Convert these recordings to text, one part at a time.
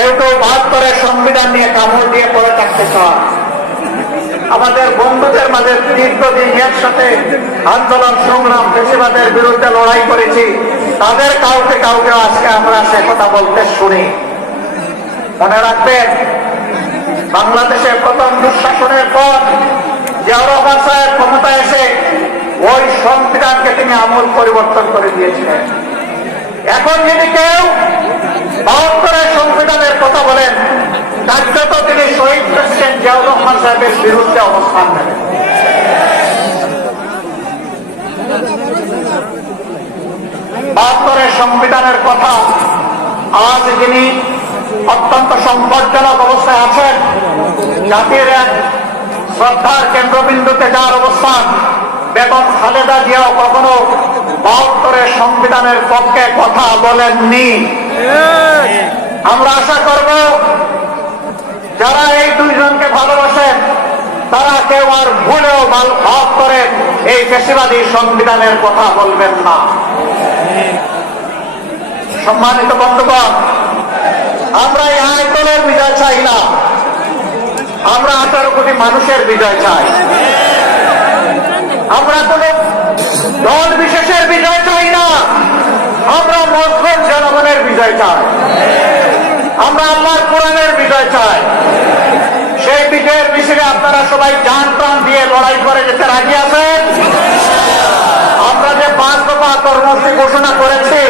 কেউ কেউ ৭২-এর সংবিধান নিয়ে কামড় দিয়ে পড়ে থাকতে চায়। আমাদের বন্ধুদের মাঝে দীর্ঘদিন একসাথে আন্দোলন সংগ্রাম ফ্যাসিবাদের বিরুদ্ধে লড়াই করেছি, তাদের কাউকে কাউকে আজকে আমরা সে কথা বলতে শুনি। মনে রাখবেন, বাংলাদেশের প্রথম দুঃশাসনের পর জিয়াউর রহমান সাহেব ক্ষমতায় এসে ওই সংবিধানকে তিনি আমূল পরিবর্তন করে দিয়েছিলেন। এখন যদি কেউ ৭২-এর সংবিধানের কথা বলেন, কার্যত তিনি শহীদ প্রেসিডেন্ট জিয়াউর রহমান সাহেবের বিরুদ্ধে অবস্থান নেবেন। ৭২-এর সংবিধানের কথা আজ যিনি অত্যন্ত সংকটজনক অবস্থায় আছেন, জাতির এক শ্রদ্ধার কেন্দ্রবিন্দুতে যার অবস্থান, বেগম খালেদা জিয়াও কখনো ৭২-এর সংবিধানের পক্ষে কথা বলেননি। আমরা আশা করব যারা এই দুইজনকে ভালোবাসেন তারা কেউ আর ভুলেও ৭২-এর এই ফ্যাসিবাদী সংবিধানের কথা বলবেন না। সম্মানিত বন্ধুগণ, আমরা এই আয়তনের বিজয় চাই না, আমরা ১৮ কোটি মানুষের বিজয় চাই। আমরা কোন দল বিশেষের বিজয় চাই না, আমরা মুসলিম জনগণের বিজয় চাই, আমরা আল্লাহর কোরআনের বিজয় চাই। সেই বিজয়ের মিছিলে আপনারা সবাই জান প্রাণ দিয়ে লড়াই করে যেতে রাজি আছেন? আমরা যে ৫ দফা কর্মসূচি ঘোষণা করেছি,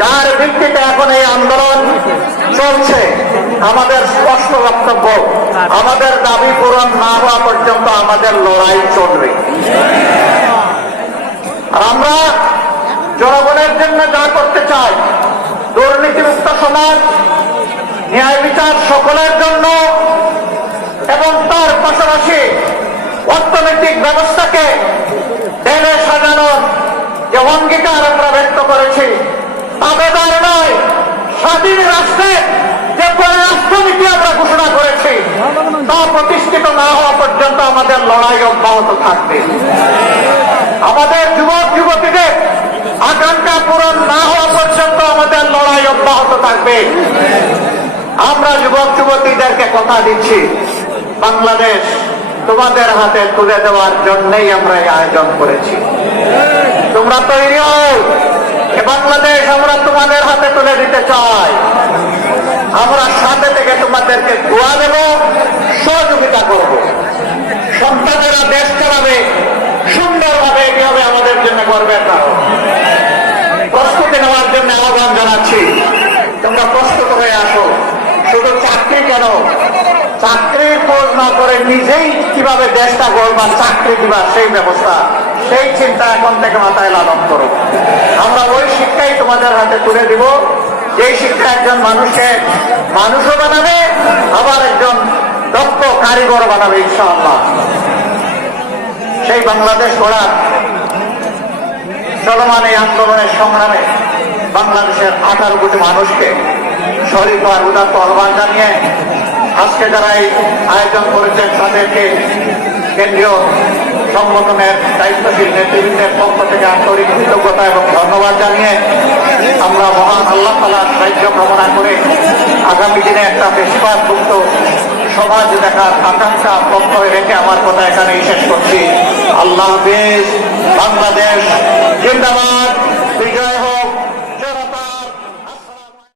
যার ভিত্তিতে এখন এই আন্দোলন চলছে, আমাদের স্পষ্ট বক্তব্য, আমাদের দাবি পূরণ না হওয়া পর্যন্ত আমাদের লড়াই চলবে। আর আমরা জনগণের জন্য যা করতে চাই, দুর্নীতিমুক্ত সমাজ, ন্যায় বিচার সকলের জন্য, এবং তার পাশাপাশি অর্থনৈতিক ব্যবস্থাকে ঢেলে সাজানোর যে অঙ্গীকার আমরা ব্যক্ত করেছি, আবেদন নয়, স্বাধীন রাষ্ট্রের যে রাষ্ট্রনীতি আমরা ঘোষণা করেছি তা প্রতিষ্ঠিত না হওয়া পর্যন্ত আমাদের লড়াই অব্যাহত থাকবে। আমাদের যুবক যুবতীদের আকাঙ্ক্ষা পূরণ না হওয়া পর্যন্ত আমাদের লড়াই অব্যাহত থাকবে। আমরা যুবক যুবতীদেরকে কথা দিচ্ছি, বাংলাদেশ তোমাদের হাতে তুলে দেওয়ার জন্যই আমরা এই আয়োজন করেছি। তোমরা তৈরি হও, বাংলাদেশ আমরা তোমাদের হাতে তুলে দিতে চাই। আমরা সাথে থেকে তোমাদেরকে দোয়া দেব, সহযোগিতা করব। সন্তানেরা দেশ চালাবে সুন্দরভাবে, এটি হবে আমাদের জন্য গর্বের কারণ। প্রস্তুতি নেওয়ার জন্য আহ্বান জানাচ্ছি, তোমরা প্রস্তুত হয়ে আসো। শুধু চাকরি কেন, চাকরির খোঁজ না করে নিজেই কিভাবে দেশটা গড়বা, চাকরি দিবা, সেই ব্যবস্থা, সেই চিন্তা এখন থেকে মাথায় লালন করো। আমরা ওই শিক্ষাই তোমাদের হাতে তুলে দিব, যেই শিক্ষা একজন মানুষকে মানুষও বানাবে, আবার একজন দক্ষ কারিগর বানাবে ইনশাআল্লাহ। সেই বাংলাদেশ গড়ার চলমান এই আন্দোলনের সংগ্রামে বাংলাদেশের ১৮ কোটি মানুষকে শরীর আর উদাত্ত আহ্বান জানিয়ে আজকে যারা এই আয়োজন করেছেন তাদেরকে কেন্দ্রীয় সংগঠনের দায়িত্বশীল নেতৃবৃন্দের পক্ষ থেকে আন্তরিক কৃতজ্ঞতা এবং ধন্যবাদ জানিয়ে আমরা মহান আল্লাহ তাআলার সাহায্য কামনা করে আগামী দিনে একটা ফ্যাসিবাদ মুক্ত সমাজ দেখার আকাঙ্ক্ষা প্রত্যয় রেখে আমার কথা এখানেই শেষ করছি। আল্লাহ হাফেজ। বাংলাদেশ জিন্দাবাদ। বিজয়।